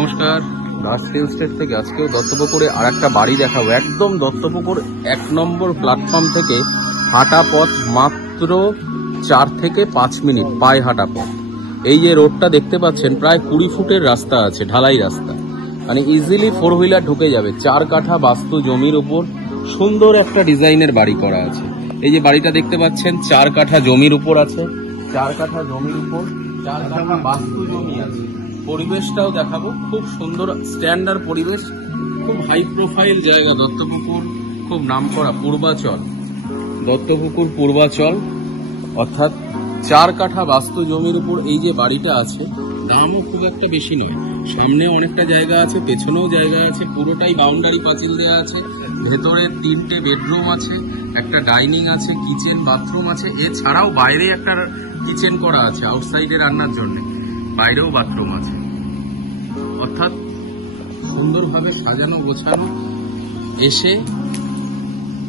নমস্কার, Das real estate থেকে আজকেও দত্তপুকুরে আর একটা বাড়ি দেখাবো। একদম দত্তপুকুর 1 নম্বর প্ল্যাটফর্ম থেকে হাঁটা পথ মাত্র 4 থেকে 5 মিনিট পায়ে হাঁটা পথ। এই যে রোডটা দেখতে পাচ্ছেন প্রায় 20 ফুটের রাস্তা আছে, ঢালাই রাস্তা, মানে ইজিলি 4 হুইলার ঢুকে যাবে। 4 কাঠা বাস্তু জমির উপর সুন্দর একটা ডিজাইনের বাড়ি করা আছে। এই যে বাড়িটা দেখতে পাচ্ছেন 4 কাঠা জমির উপর আছে, 4 কাঠা জমির উপর 4 কাঠা বাস্তু জমি আছে। পরিবেশটাও দেখাবো, খুব সুন্দর স্ট্যান্ডার্ড পরিবেশ, খুব হাই প্রোফাইল জায়গা। দত্তপুকুর খুব নামকরা পূর্বাচল, দত্তপুকুর পূর্বাচল, অর্থাৎ 4 কাঠা বাস্তু জমির উপর এই যে বাড়িটা আছে, দামও খুব একটা বেশি নয়। সামনে অনেকটা জায়গা আছে, পেছনেও জায়গা আছে, পুরোটাই বাউন্ডারি পাঁচিল দেওয়া আছে। ভেতরে 3টে বেডরুম আছে, একটা ডাইনিং আছে, কিচেন বাথরুম আছে। এছাড়াও বাইরে একটা কিচেন করা আছে আউটসাইডে রান্নার জন্য, বাইরেও বাথরুম আছে। অর্থাৎ সুন্দরভাবে সাজানো গোছানো, এসে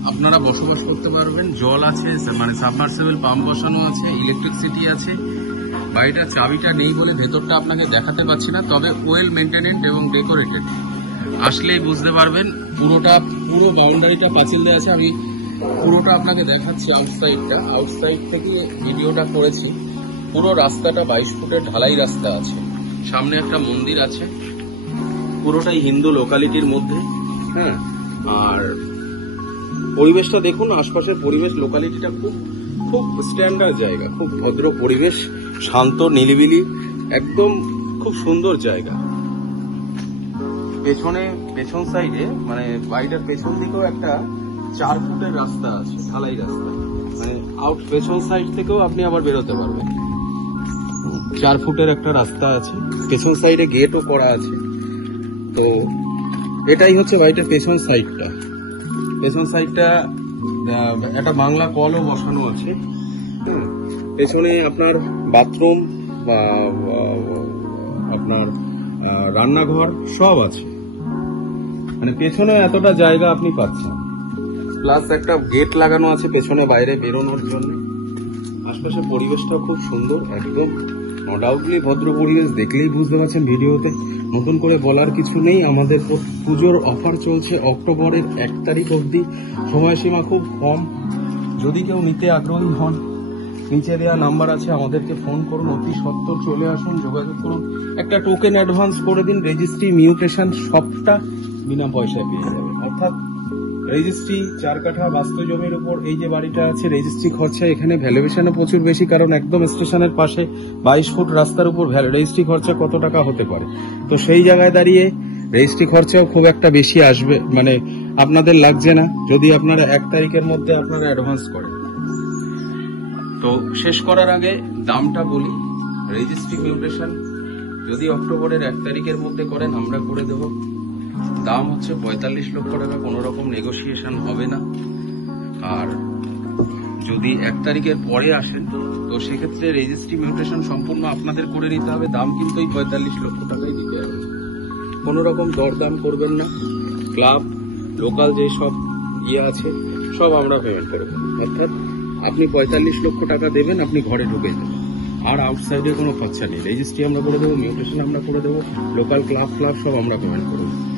আপনারা বসবাস করতে পারবেন। জল আছে, মানে সাবমার্সিবল পাম্প বসানো আছে, ইলেকট্রিসিটি আছে। বাড়িটার চাবিটা নেই বলে ভেতরটা আপনাকে দেখাতে পাচ্ছি না, তবে ওয়েল মেনটেনেন্ড এবং ডেকোরেটেড। আসলেই বুঝতে পারবেন। পুরো বাউন্ডারিটা পাঁচিল দেওয়া আছে। আমি পুরোটা আপনাকে দেখাচ্ছি আউটসাইডটা, আউটসাইড থেকে ভিডিওটা করেছি। পুরো রাস্তাটা 22 ফুটের ঢালাই রাস্তা আছে, সামনে একটা মন্দির আছে, পুরোটাই হিন্দু লোকালিটির মধ্যে। হ্যাঁ, আর পরিবেশটা দেখুন, আশপাশের পরিবেশ, লোকালিটিটা খুব স্ট্যান্ডার্ড জায়গা, খুব ভদ্র পরিবেশ, শান্ত নিরিবিলি, একদম খুব সুন্দর জায়গা। পেছন সাইডে, মানে বাড়িটার পেছন দিকেও একটা 4 ফুটের রাস্তা আছে, ঢালাই রাস্তা, মানে পেছন সাইড থেকেও আপনি আবার বেরোতে পারবেন। 4 ফুটের একটা রাস্তা আছে, পেছন সাইডে গেটও করা আছে। তো এটাই হচ্ছে বাড়িটার পেছন সাইডটা। পেছন সাইডটা একটা বাংলা কলও বসানো আছে। পেছনে আপনার বাথরুম, আপনার রান্নাঘর সব আছে, মানে পেছনে এতটা জায়গা আপনি পাচ্ছেন। প্লাস একটা গেট লাগানো আছে পেছনে বাইরে বেরোনোর জন্য। আশপাশের পরিবেশটাও খুব সুন্দর, একদম ডাউটলি ভদ্র পরিবেশ। দেখলেই বুঝতে পারছেন ভিডিওতে, নতুন করে বলার কিছু নেই। আমাদের পুজোর অফার চলছে অক্টোবরের 1 তারিখ অবধি, সময়সীমা খুব কম। যদি কেউ নিতে আগ্রহী হন, নিচে দেওয়া নাম্বার আছে, আমাদেরকে ফোন করুন, অতি সত্বর চলে আসুন, যোগাযোগ করুন। একটা টোকেন অ্যাডভান্স করে দিন, রেজিস্ট্রি, মিউটেশন সবটা বিনা পয়সায় পেয়ে যাবেন। অর্থাৎ রেজিস্ট্রি, 4 কাঠা বাস্তু জমির উপর এই যে বাড়িটা আছে, রেজিস্ট্রি খরচা এখানে ভ্যালুয়েশনে প্রচুর বেশি, কারণ একদম স্টেশনের পাশে 22 ফুট রাস্তার উপর রেজিস্ট্রি খরচা কত টাকা হতে পারে। তো সেই জায়গায় দাঁড়িয়ে রেজিস্ট্রি খরচাও খুব একটা বেশি আসবে, মানে আপনাদের লাগছে না, যদি আপনারা 1 তারিখের মধ্যে আপনারা অ্যাডভান্স করেন। তো শেষ করার আগে দামটা বলি। রেজিস্ট্রি মিউটেশন যদি অক্টোবরের 1 তারিখের মধ্যে করেন, আমরা করে দেব। দাম হচ্ছে 45 লক্ষ টাকা, কোনো রকম নেগোসিয়েশন হবে না। আর যদি 1 তারিখের পরে আসেন, তো সেক্ষেত্রে রেজিস্ট্রি মিউটেশন সম্পূর্ণ আপনাদের করে নিতে হবে। দাম কিন্তু এই 45 লক্ষ টাকাই দিতে হবে, কোনো রকম দরদাম করবেন না। ক্লাব, লোকাল যে সব আছে সব আমরা পেমেন্ট করে দেবো। অর্থাৎ আপনি 45 লক্ষ টাকা দেবেন, আপনি ঘরে ঢুকে যাবেন, আর আউটসাইডে কোনো খরচা নেই। রেজিস্ট্রি আমরা করে দেবো, মিউটেশন আমরা করে দেবো, লোকাল ক্লাব সব আমরা পেমেন্ট করে দেবো।